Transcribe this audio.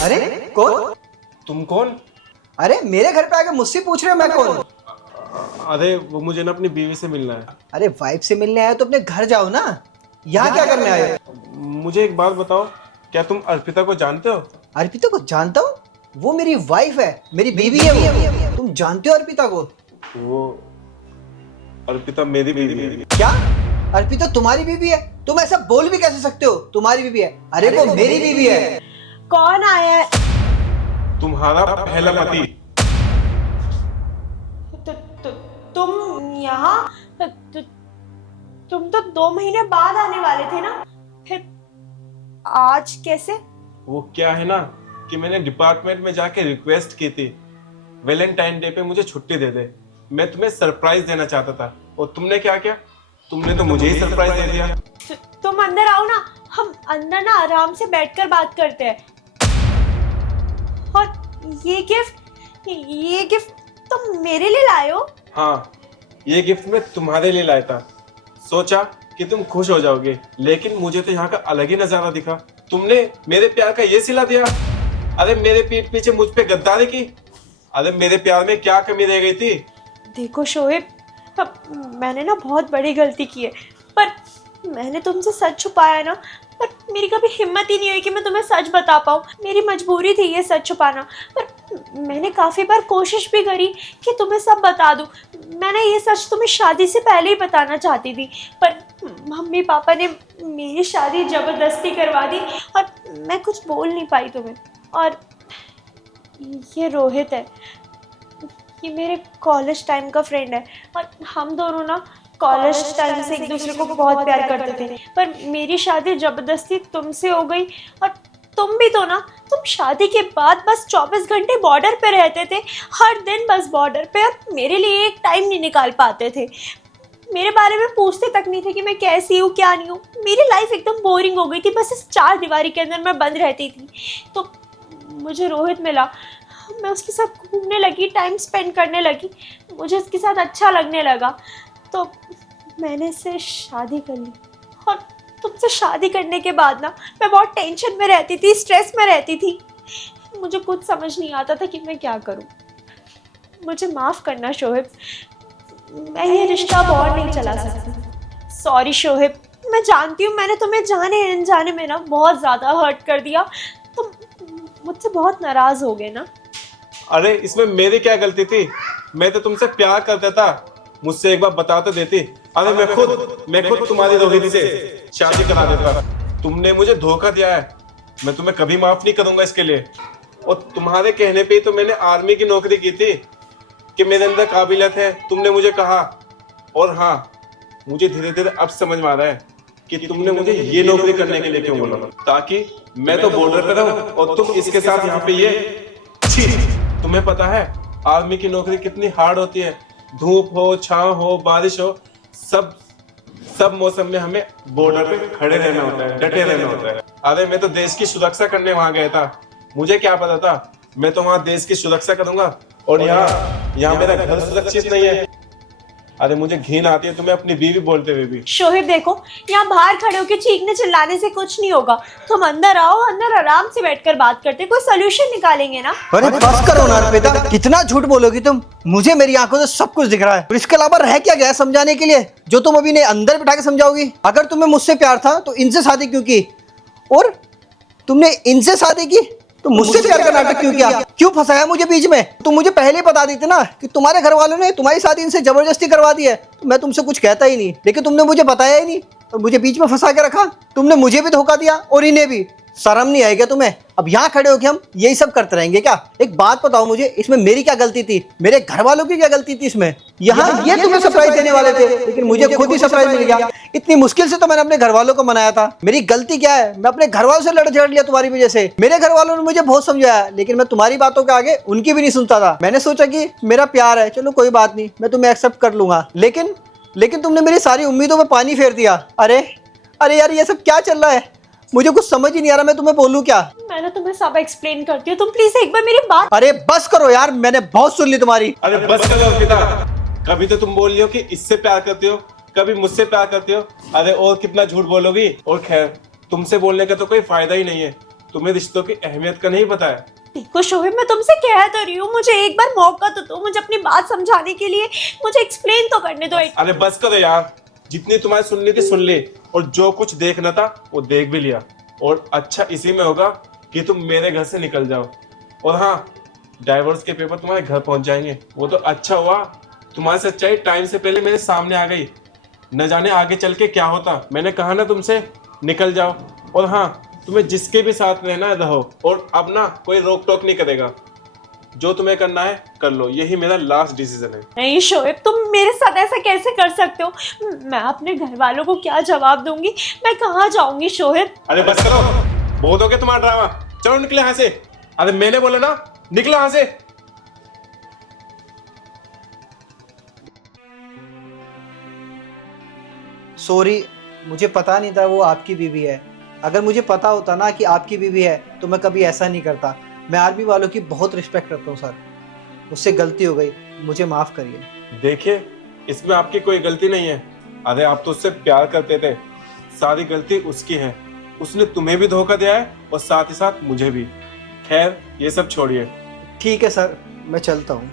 अरे कौन? तुम कौन? अरे मेरे घर पे आके मुझसे पूछ रहे हो मैं कौन? अरे वो मुझे ना अपनी बीवी से मिलना है। अरे वाइफ से मिलने आए तो अपने घर जाओ ना, यहाँ क्या करने आए हो? मुझे एक बात बताओ, क्या तुम अर्पिता को जानते हो? अर्पिता को जानता हूँ? वो मेरी वाइफ है, मेरी बीवी है वो। तुम जानते हो अर्पिता को? वो अर्पिता मेरी बीवी है। क्या? अर्पिता तुम्हारी बीवी है? तुम ऐसा बोल भी कैसे सकते हो? तुम्हारी बीवी है? अरे वो मेरी बीवी है। कौन आया है? तुम्हारा पहला पति। तुम यहाँ तुम तो 2 महीने बाद आने वाले थे ना, फिर आज कैसे? वो क्या है ना कि मैंने डिपार्टमेंट में जाके रिक्वेस्ट की थी वैलेंटाइन डे पे मुझे छुट्टी दे दे। मैं तुम्हें सरप्राइज देना चाहता था और तुमने क्या किया? तुमने तो मुझे ही सरप्राइज दे दिया। तुम अंदर आओ ना, हम अंदर ना आराम से बैठकर बात करते हैं। और ये गिफ्ट तुम मेरे लिए लाए हो? हाँ, ये गिफ्ट मैं तुम्हारे लिए लाया था। सोचा कि तुम खुश हो जाओगे, लेकिन मुझे तो यहाँ का अलग ही नजारा दिखा। तुमने मेरे प्यार का ये सिला दिया। अरे मेरे पीठ पीछे मुझ पे गद्दारी की। अरे मेरे प्यार में क्या कमी रह गई थी? देखो शोएब, मैंने ना बहुत बड़ी गलती की है, पर मैंने तुमसे सच छुपाया ना, पर मेरी कभी हिम्मत ही नहीं हुई कि मैं तुम्हें सच बता पाऊँ। मेरी मजबूरी थी ये सच छुपाना, पर मैंने काफ़ी बार कोशिश भी करी कि तुम्हें सब बता दूँ। मैंने ये सच तुम्हें शादी से पहले ही बताना चाहती थी, पर मम्मी पापा ने मेरी शादी ज़बरदस्ती करवा दी और मैं कुछ बोल नहीं पाई तुम्हें। और ये रोहित है, ये मेरे कॉलेज टाइम का फ्रेंड है और हम दोनों ना कॉलेज टाइम से एक दूसरे को बहुत प्यार करते थे, पर मेरी शादी जबरदस्ती तुमसे हो गई। और तुम भी तो ना, तुम शादी के बाद बस 24 घंटे बॉर्डर पे रहते थे, हर दिन बस बॉर्डर पे, और मेरे लिए एक टाइम नहीं निकाल पाते थे। मेरे बारे में पूछते तक नहीं थे कि मैं कैसी हूँ क्या नहीं हूँ। मेरी लाइफ एकदम बोरिंग हो गई थी, बस इस 4 दीवारी के अंदर मैं बंद रहती थी। तो मुझे रोहित मिला, मैं उसके साथ घूमने लगी, टाइम स्पेंड करने लगी, मुझे उसके साथ अच्छा लगने लगा, तो मैंने इससे शादी कर ली। और तुमसे शादी करने के बाद ना मैं बहुत टेंशन में रहती थी, स्ट्रेस में रहती थी। मुझे कुछ समझ नहीं आता था कि मैं क्या करूं। मुझे माफ़ करना शोहेब, मैं ये रिश्ता अब और नहीं चला सकती। सॉरी शोहेब, मैं जानती हूँ मैंने तुम्हें जाने अनजाने में ना बहुत ज़्यादा हर्ट कर दिया। तुम मुझसे बहुत नाराज़ हो गए ना। अरे इसमें मेरी क्या गलती थी? मैं तो तुमसे प्यार करता था, मुझसे एक बार बता तो देती। अरे मैं खुद तुम्हारी रोहित से शादी करा देता। तुमने मुझे धोखा दिया है, मैं तुम्हें कभी माफ नहीं करूंगा इसके लिए। और तुम्हारे कहने पे ही तो मैंने आर्मी की नौकरी की थी कि मेरे अंदर काबिलियत है, तुमने मुझे कहा। और हाँ, मुझे धीरे धीरे अब समझ में आ रहा है कि तुमने मुझे ये नौकरी करने के लिए क्यों बोला, ताकि मैं तो बॉर्डर पे रहूं और तुम इसके साथ यहाँ पे ये। तुम्हें पता है आर्मी की नौकरी कितनी हार्ड होती है? धूप हो, छांव हो, बारिश हो, सब मौसम में हमें बॉर्डर पे खड़े रहना होता है, डटे रहना होता है। अरे मैं तो देश की सुरक्षा करने वहां गया था, मुझे क्या पता था मैं तो वहां देश की सुरक्षा करूंगा और यहाँ मेरा घर सुरक्षित नहीं है। अरे मुझे घिन आती है तुम्हें अपनी बीवी बोलते हुए भी। शोहेब देखो, यहाँ बाहर खड़े होकर चीखने चिल्लाने से कुछ नहीं होगा। तुम अंदर आओ, अंदर आराम से बैठकर बात करते, कोई सोल्यूशन निकालेंगे ना। अरे बस करो ना अर्पिता, कितना झूठ बोलोगी तुम? मुझे मेरी आंखों से सब कुछ दिख रहा है, और इसके अलावा रह क्या गया समझाने के लिए जो तुम अभी ने अंदर बिठा के समझाओगी? अगर तुम्हें मुझसे प्यार था तो इनसे शादी क्यों की? और तुमने इनसे शादी की तो मुझसे प्यार का नाटक क्यों किया? क्यों फंसाया मुझे बीच में? तुम मुझे पहले ही बता देते ना कि तुम्हारे घर वालों ने तुम्हारी शादी इनसे जबरदस्ती करवा दी है, तो मैं तुमसे कुछ कहता ही नहीं। लेकिन तुमने मुझे बताया ही नहीं और मुझे बीच में फंसा के रखा। तुमने मुझे भी धोखा दिया और इन्हें भी। शर्म नहीं आएगा तुम्हें? अब यहाँ खड़े होके हम यही सब करते रहेंगे क्या? एक बात बताओ मुझे, इसमें मेरी क्या गलती थी? मेरे घर वालों की क्या गलती थी इसमें? यहाँ ये तुम्हें सरप्राइज देने वाले थे, लेकिन मुझे खुद ही सरप्राइज मिल गया। इतनी मुश्किल से तो मैंने अपने घर वालों को मनाया था। मेरी गलती क्या है? मैं अपने घर वालों से लड़ झगड़ लिया तुम्हारी वजह से। मेरे घर वालों ने मुझे बहुत समझाया, लेकिन मैं तुम्हारी बातों के आगे उनकी भी नहीं सुनता था। मैंने सोचा कि मेरा प्यार है, चलो कोई बात नहीं, मैं तुम्हें एक्सेप्ट कर लूंगा। लेकिन तुमने मेरी सारी उम्मीदों में पानी फेर दिया। अरे यार, ये सब क्या चल रहा है? मुझे कुछ समझ ही नहीं आ रहा, मैं तुम्हें बोलूं क्या? मैंने तुम्हें सब एक्सप्लेन करती हूँ, तुम प्लीज एक बार मेरी बात। अरे बस करो यार, मैंने बहुत सुन ली तुम्हारी। अरे बस करो अर्पिता, कभी तो तुम बोल रही हो कि इससे प्यार करती हो, कभी मुझसे प्यार करती हो। अरे और कितना झूठ बोलोगी? और खैर, तुमसे बोलने का तो कोई फायदा ही नहीं है। तुम्हें रिश्तों की अहमियत का नहीं पता है। देखो शोएब, मैं तुमसे कह तो रही हूँ, मुझे एक बार मौका तो दो, मुझे अपनी बात समझाने के लिए मुझे एक्सप्लेन तो करने दो। अरे बस करो यार, जितनी तुम्हारी सुननी थी सुन ली, और जो कुछ देखना था वो देख भी लिया। और अच्छा इसी में होगा कि तुम मेरे घर से निकल जाओ। और हाँ, डाइवोर्स के पेपर तुम्हारे घर पहुंच जाएंगे। वो तो अच्छा हुआ तुम्हारी सच्चाई टाइम से पहले मेरे सामने आ गई, न जाने आगे चल के क्या होता। मैंने कहा ना तुमसे, निकल जाओ। और हाँ, तुम्हें जिसके भी साथ रहना है रहो, और अब ना कोई रोक टोक नहीं करेगा। जो तुम्हें करना है कर लो, यही मेरा लास्ट डिसीजन है। नहीं शोएब, तुम मेरे साथ ऐसा कैसे कर सकते हो? मैं अपने घर वालों को क्या जवाब दूंगी? मैं कहाँ जाऊंगी शोएब? अरे बस करो, बहुत हो गया तुम्हारा ड्रामा। चलो निकले यहाँ से। अरे मैंने बोला ना, निकलो यहाँ से। सॉरी, मुझे पता नहीं था वो आपकी बीवी है। अगर मुझे पता होता ना कि आपकी बीवी है तो मैं कभी ऐसा नहीं करता। मैं आर्मी वालों की बहुत रिस्पेक्ट करता हूँ सर। मुझसे गलती हो गई, मुझे माफ़ करिए। देखिए, इसमें आपकी कोई गलती नहीं है। अरे आप तो उससे प्यार करते थे, सारी गलती उसकी है। उसने तुम्हें भी धोखा दिया है और साथ ही साथ मुझे भी। खैर, ये सब छोड़िए। ठीक है सर, मैं चलता हूँ।